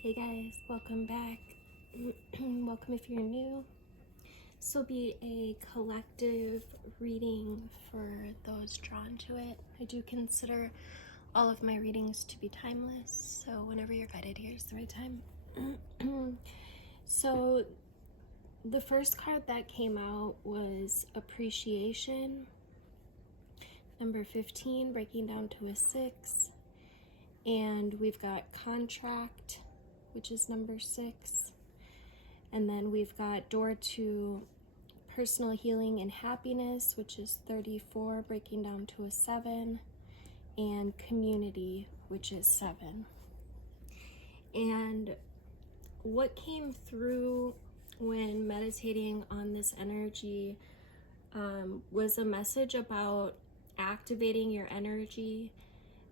Hey guys, welcome back. Welcome if you're new. This will be a collective reading for those drawn to it. I do consider all of my readings to be timeless, so whenever you're guided, here's the right time. So the first card that came out was Appreciation, number 15, breaking down to a 6. And we've got Contract, which is number 6. And then we've got Door to Personal Healing and Happiness, which is 34, breaking down to a 7. And Community, which is 7. And what came through when meditating on this energy was a message about activating your energy,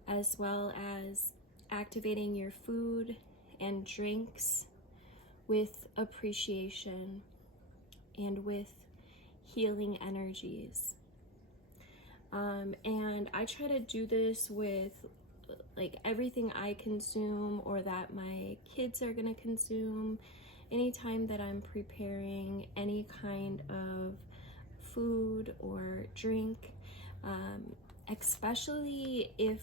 as well as activating your food and drinks with appreciation and with healing energies. And I try to do this with like everything I consume or that my kids are gonna consume, anytime that I'm preparing any kind of food or drink, especially if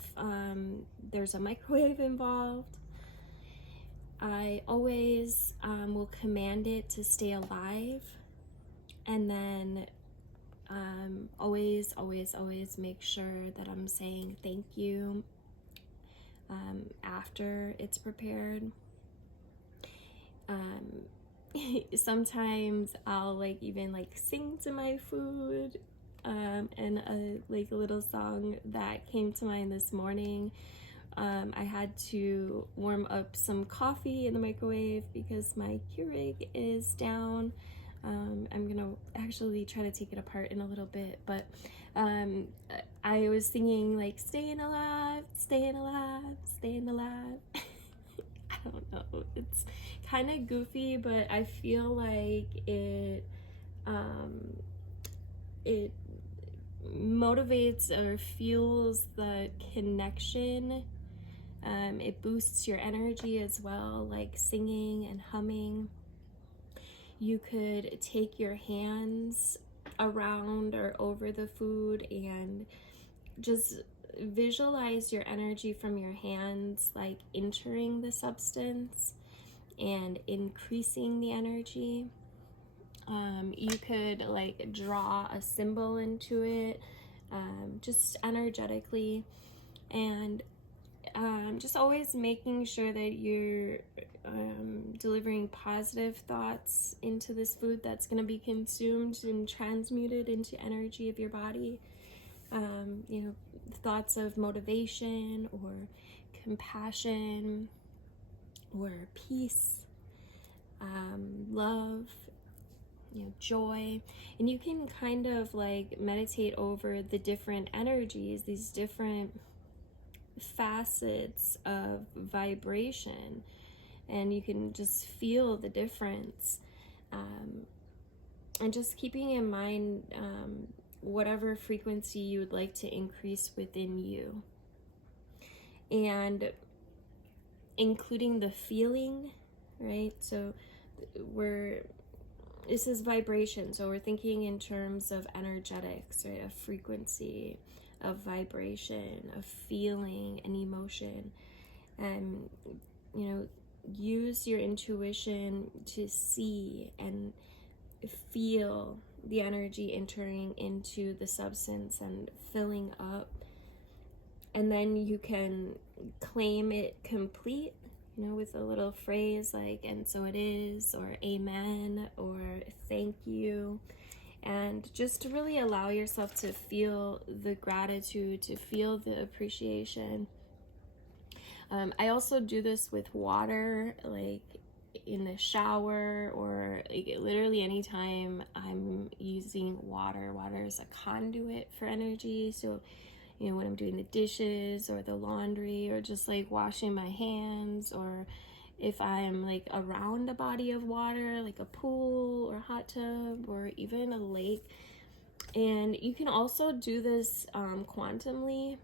there's a microwave involved. I always will command it to stay alive, and then always make sure that I'm saying thank you after it's prepared. Sometimes I'll even sing to my food, and a little song that came to mind this morning. I had to warm up some coffee in the microwave because my Keurig is down. I'm gonna actually try to take it apart in a little bit, but I was singing staying alive, staying alive, staying alive. I don't know, it's kind of goofy, but I feel like it motivates or fuels the connection. It boosts your energy as well, like singing and humming. You could take your hands around or over the food and just visualize your energy from your hands entering the substance and increasing the energy. You could draw a symbol into it, just energetically, and just always making sure that you're delivering positive thoughts into this food that's going to be consumed and transmuted into energy of your body. Thoughts of motivation or compassion or peace, love, joy. And you can kind of meditate over the different energies, these different facets of vibration, and you can just feel the difference, and just keeping in mind whatever frequency you would like to increase within you, and including the feeling, right? So this is vibration, so we're thinking in terms of energetics, right? A frequency of vibration, of feeling and emotion. And use your intuition to see and feel the energy entering into the substance and filling up, and then you can claim it complete, with a little phrase and so it is, or amen, or thank you. And just to really allow yourself to feel the gratitude, to feel the appreciation. I also do this with water, in the shower, or literally anytime I'm using water. Water is a conduit for energy. So, when I'm doing the dishes or the laundry, or just washing my hands, or if I'm around a body of water, like a pool or hot tub or even a lake. And you can also do this quantumly.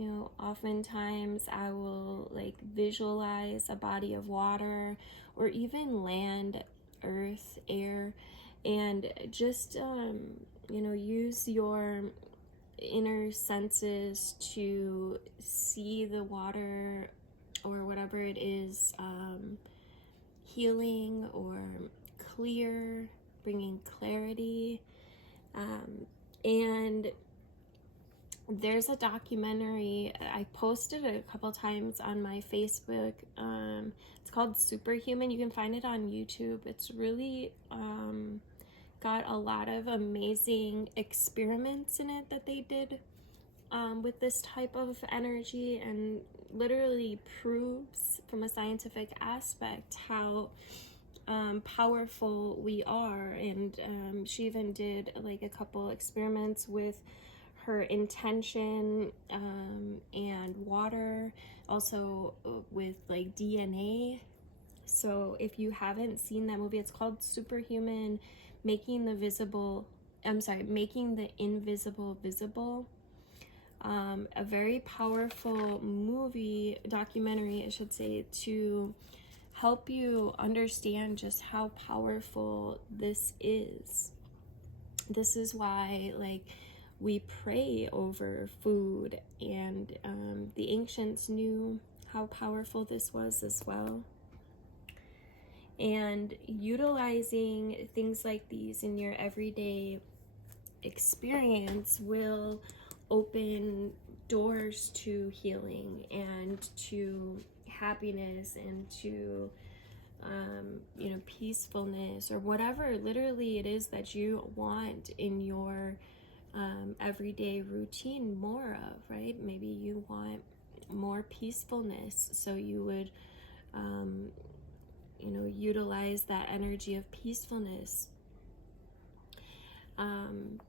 You know, oftentimes I will like visualize a body of water or even land, earth, air, and just, you know, use your inner senses to see the water or whatever it is, healing or clear, bringing clarity. And there's a documentary I posted a couple times on my Facebook. It's called Superhuman. You can find it on YouTube. It's really got a lot of amazing experiments in it that they did with this type of energy, and literally proves from a scientific aspect how powerful we are. And she even did like a couple experiments with her intention and water, also with like DNA. So if you haven't seen that movie, it's called Superhuman, making the invisible visible. A very powerful documentary, I should say, to help you understand just how powerful this is. This is why, like, we pray over food, and the ancients knew how powerful this was as well. And utilizing things like these in your everyday experience will open doors to healing and to happiness and to you know, peacefulness, or whatever literally it is that you want in your everyday routine more of, right? Maybe you want more peacefulness, so you would you know, utilize that energy of peacefulness. And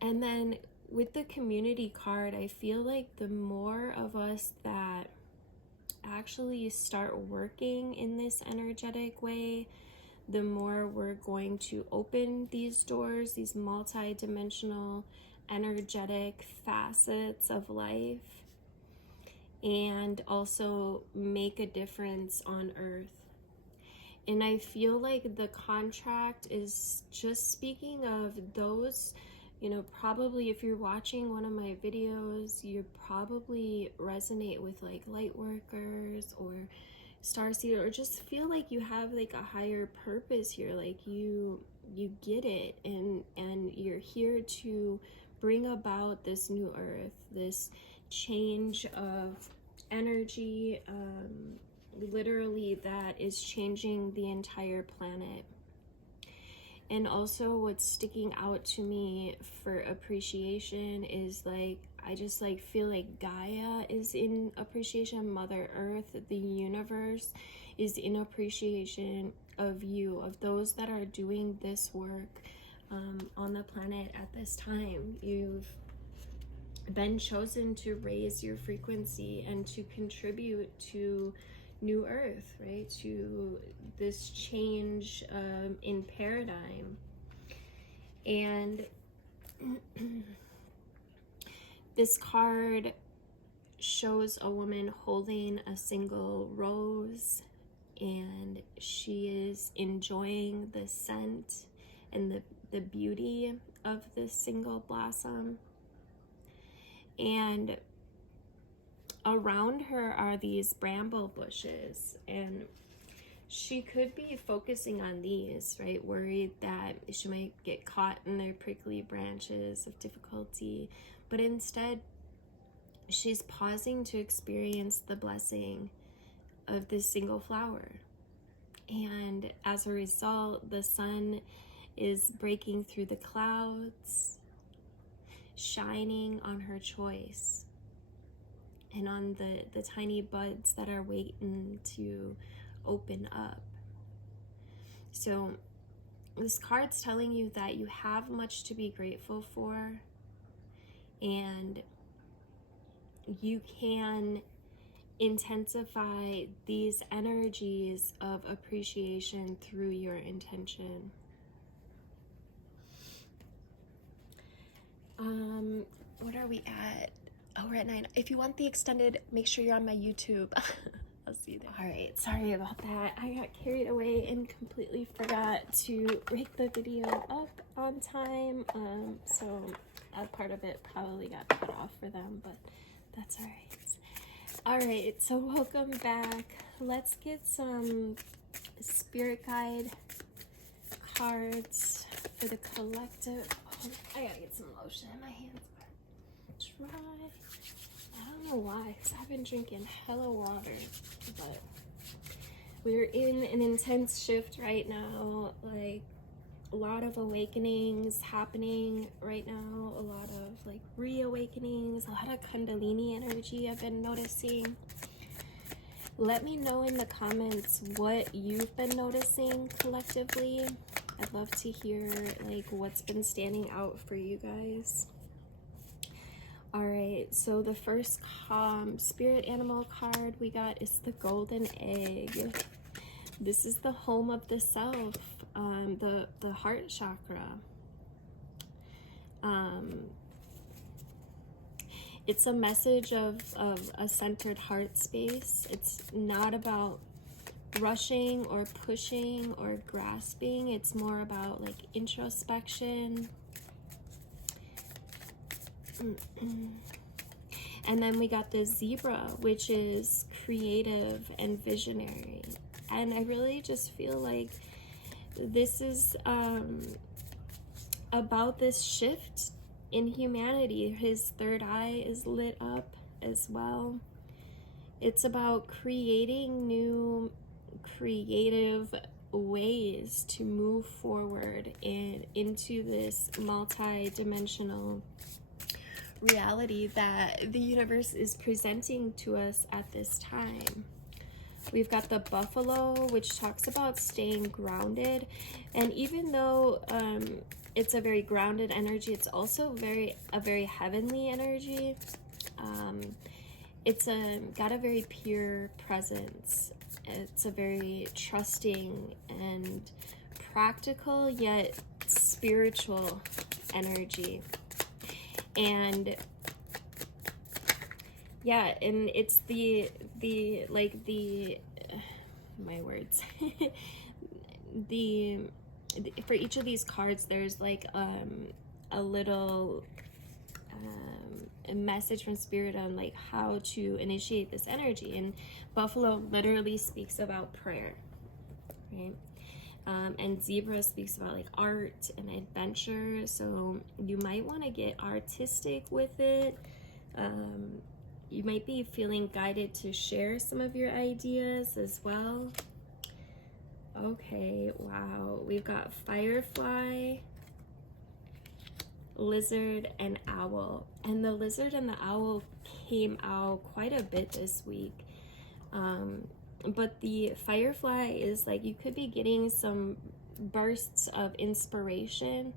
then with the community card, I feel like the more of us that actually start working in this energetic way, the more we're going to open these doors, these multi-dimensional energetic facets of life, and also make a difference on earth. And I feel like the contract is just speaking of those, you know, probably if you're watching one of my videos, you probably resonate with like Lightworkers or Starseed, or just feel like you have like a higher purpose here, like you get it, and you're here to bring about this new earth, this change of energy, literally that is changing the entire planet. And also what's sticking out to me for appreciation is like, I just like feel like Gaia is in appreciation, Mother Earth, the universe is in appreciation of you, of those that are doing this work on the planet at this time. You've been chosen to raise your frequency and to contribute to New Earth, right? To this change in paradigm. And this card shows a woman holding a single rose, and she is enjoying the scent and the beauty of this single blossom. And around her are these bramble bushes, and she could be focusing on these, right? Worried that she might get caught in their prickly branches of difficulty. But instead, she's pausing to experience the blessing of this single flower. And as a result, the sun is breaking through the clouds, shining on her choice and on the tiny buds that are waiting to open up. So this card's telling you that you have much to be grateful for, and you can intensify these energies of appreciation through your intention. What are we at? Oh, we're at 9. If you want the extended, make sure you're on my YouTube. I'll see you there. All right, sorry about that. I got carried away and completely forgot to break the video up on time. So a part of it probably got cut off for them, but that's all right. All right, so welcome back. Let's get some spirit guide cards for the collective. Oh, I gotta get some lotion in my hands. Dry. I don't know why, because I've been drinking hella water, but we're in an intense shift right now. Like, a lot of awakenings happening right now, a lot of like reawakenings, a lot of Kundalini energy I've been noticing. Let me know in the comments what you've been noticing collectively. I'd love to hear like what's been standing out for you guys. All right, so the first spirit animal card we got is the golden egg. This is the home of the self, the heart chakra. It's a message of a centered heart space. It's not about rushing or pushing or grasping. It's more about like introspection. And then we got the zebra, which is creative and visionary. And I really just feel like this is about this shift in humanity. His third eye is lit up as well. It's about creating new creative ways to move forward and into this multi-dimensional reality that the universe is presenting to us at this time. We've got the buffalo, which talks about staying grounded, and even though it's a very grounded energy, it's also a very heavenly energy. It's got a very pure presence. It's a very trusting and practical yet spiritual energy. And yeah, and it's my words, for each of these cards, there's like a little a message from spirit on like how to initiate this energy. And buffalo literally speaks about prayer, right? And zebra speaks about like art and adventure, so you might want to get artistic with it. You might be feeling guided to share some of your ideas as well. Okay, wow, we've got firefly, lizard, and owl. And the lizard and the owl came out quite a bit this week. But the firefly is like, you could be getting some bursts of inspiration.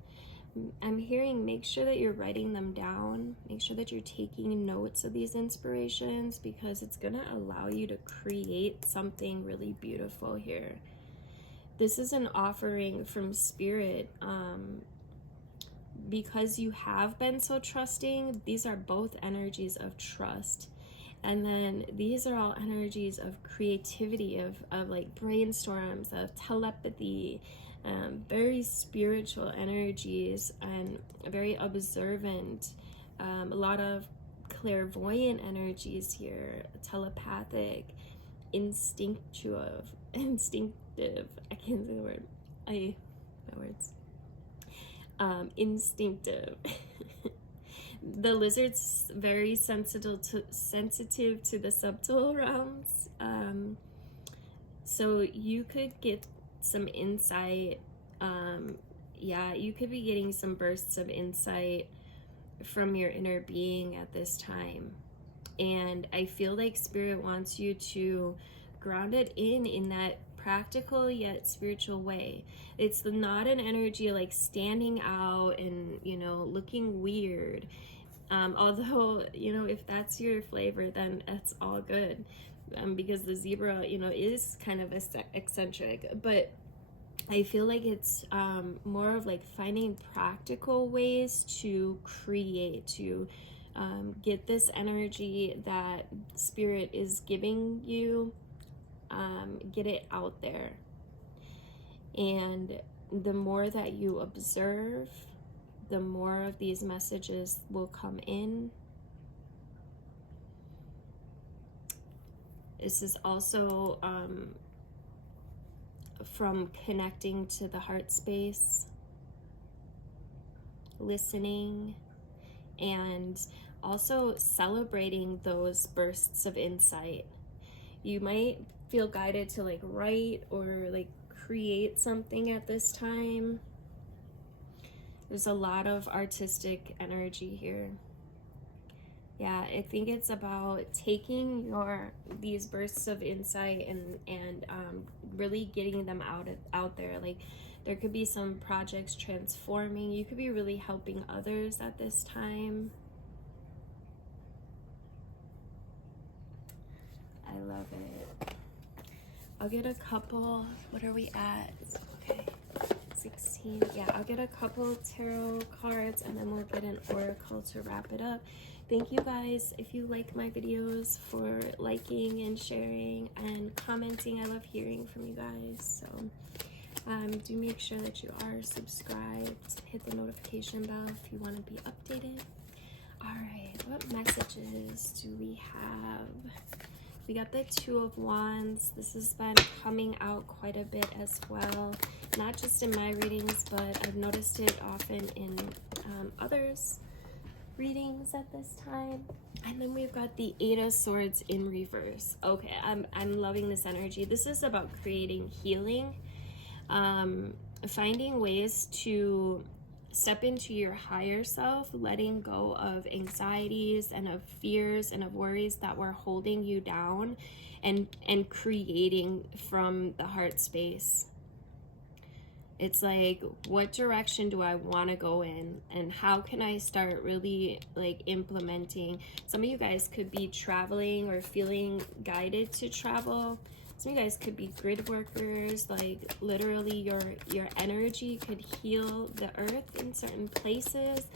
I'm hearing, make sure that you're writing them down. Make sure that you're taking notes of these inspirations, because it's going to allow you to create something really beautiful here. This is an offering from spirit. Because you have been so trusting, these are both energies of trust. And then these are all energies of creativity, of like brainstorms, of telepathy, very spiritual energies, and very observant, a lot of clairvoyant energies here, telepathic, instinctive, I can't say the word, my words, instinctive. The lizard's very sensitive to the subtle realms, so you could get some insight. Yeah, you could be getting some bursts of insight from your inner being at this time, and I feel like spirit wants you to ground it in that practical yet spiritual way. It's not an energy like standing out and, you know, looking weird. Although, you know, if that's your flavor, then that's all good. Because the zebra, you know, is kind of eccentric, but I feel like it's more of like finding practical ways to create, to Get this energy that Spirit is giving you, get it out there. And the more that you observe, the more of these messages will come in. This is also from connecting to the heart space, listening, and also celebrating those bursts of insight. You might feel guided to like write or like create something at this time. There's a lot of artistic energy here. Yeah, I think it's about taking these bursts of insight and really getting them out there. Like, there could be some projects transforming. You could be really helping others at this time. I love it. I'll get a couple. What are we at? Okay, 16. Yeah, I'll get a couple tarot cards and then we'll get an oracle to wrap it up. Thank you guys, if you like my videos, for liking and sharing and commenting. I love hearing from you guys. So do make sure that you are subscribed. Hit the notification bell if you want to be updated. All right, what messages do we have? We got the Two of Wands. This has been coming out quite a bit as well. Not just in my readings, but I've noticed it often in others' readings at this time. And then we've got the Eight of Swords in reverse. Okay, I'm loving this energy. This is about creating healing, finding ways to step into your higher self, letting go of anxieties and of fears and of worries that were holding you down, and creating from the heart space. It's like, what direction do I want to go in, and how can I start really like implementing? Some of you guys could be traveling or feeling guided to travel. Some of you guys could be grid workers, like literally your energy could heal the earth in certain places,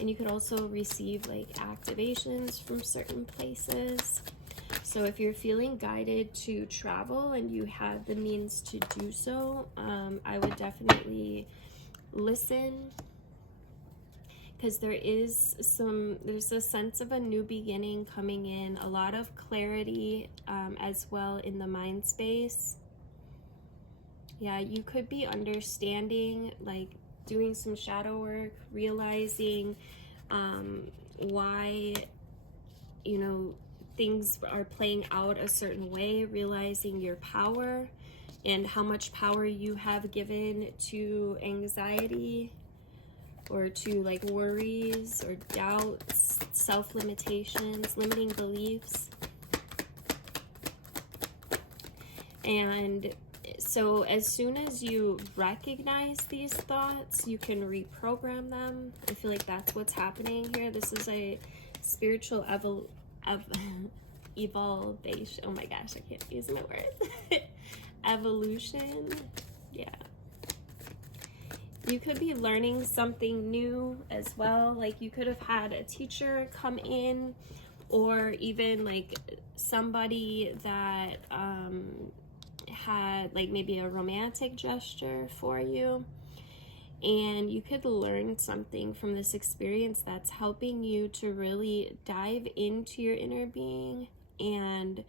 and you could also receive like activations from certain places. So if you're feeling guided to travel and you have the means to do so, I would definitely listen, because there's a sense of a new beginning coming in, a lot of clarity as well in the mind space. Yeah, you could be understanding, like doing some shadow work, realizing why, you know, things are playing out a certain way, realizing your power and how much power you have given to anxiety or to like worries or doubts, self-limitations, limiting beliefs. And so as soon as you recognize these thoughts, you can reprogram them. I feel like that's what's happening here. This is a spiritual evolution. Oh my gosh, I can't use my words. Evolution. Yeah. You could be learning something new as well. Like you could have had a teacher come in, or even like somebody that had like maybe a romantic gesture for you, and you could learn something from this experience that's helping you to really dive into your inner being and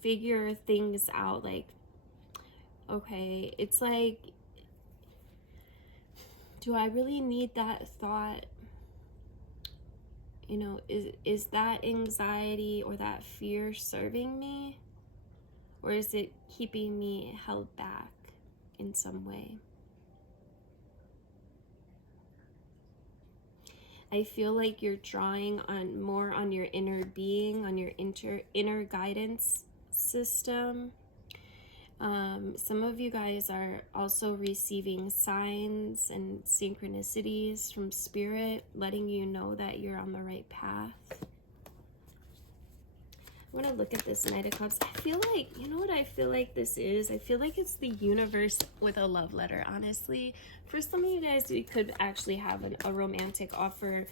figure things out. Like, okay, it's like, do I really need that thought? You know, is that anxiety or that fear serving me? Or is it keeping me held back in some way? I feel like you're drawing on more on your inner being, on your inner guidance system. Some of you guys are also receiving signs and synchronicities from Spirit, letting you know that you're on the right path. I want to look at this Knight of Cups. I feel like, you know what I feel like this is? I feel like it's the universe with a love letter, honestly. For some of you guys, we could actually have a romantic offer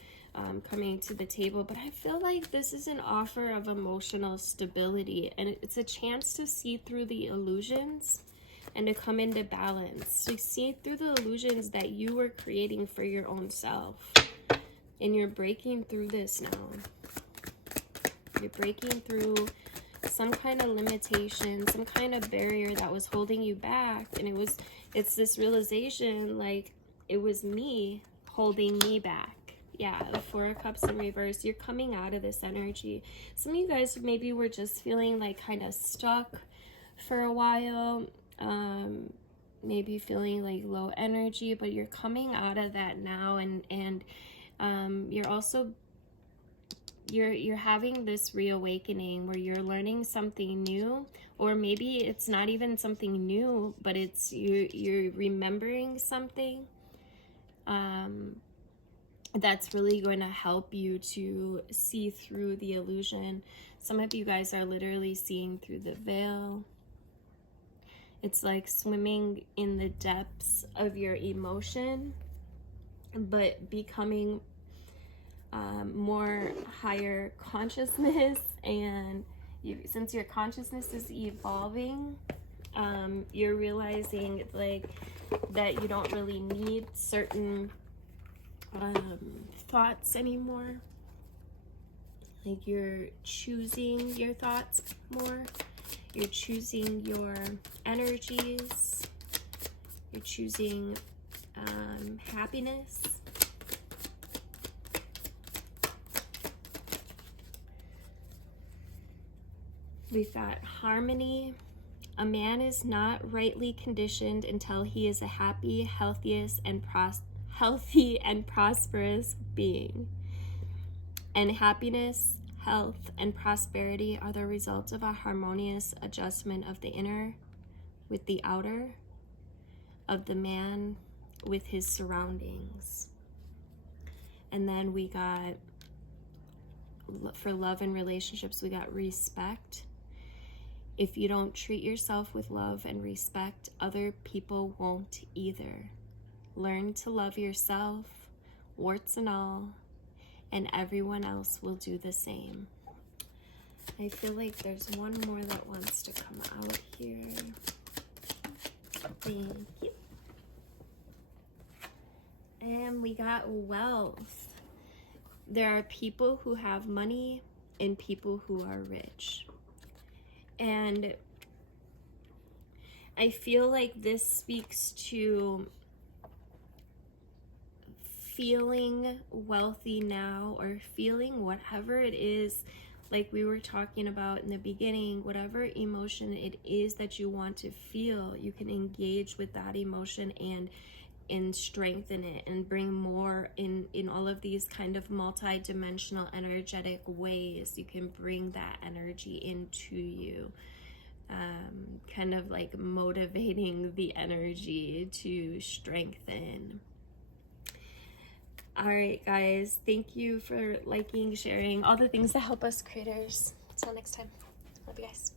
coming to the table, but I feel like this is an offer of emotional stability, and it's a chance to see through the illusions and to come into balance, to see through the illusions that you were creating for your own self. And you're breaking through this now. You're breaking through some kind of limitation, some kind of barrier that was holding you back. And it's this realization, like, it was me holding me back. Yeah, the Four of Cups in reverse. You're coming out of this energy. Some of you guys maybe were just feeling like kind of stuck for a while. Maybe feeling like low energy, but you're coming out of that now, and you're also you're having this reawakening where you're learning something new, or maybe it's not even something new, but it's you're remembering something that's really going to help you to see through the illusion. Some of you guys are literally seeing through the veil. It's like swimming in the depths of your emotion, but becoming more higher consciousness. And since your consciousness is evolving, you're realizing like that you don't really need certain thoughts anymore. Like you're choosing your thoughts more. You're choosing your energies. You're choosing happiness. We've got harmony. A man is not rightly conditioned until he is a happy, healthy and prosperous being. And happiness, health, and prosperity are the result of a harmonious adjustment of the inner with the outer, of the man with his surroundings. And then we got, for love and relationships, we got respect. If you don't treat yourself with love and respect, other people won't either. Learn to love yourself, warts and all, and everyone else will do the same. I feel like there's one more that wants to come out here. Thank you. And we got wealth. There are people who have money and people who are rich. And I feel like this speaks to feeling wealthy now, or feeling whatever it is, like we were talking about in the beginning, whatever emotion it is that you want to feel, you can engage with that emotion and strengthen it and bring more in all of these kind of multi-dimensional energetic ways. You can bring that energy into you, kind of like motivating the energy to strengthen. All right, guys, thank you for liking, sharing, all the things that help us creators. Until next time, love you guys.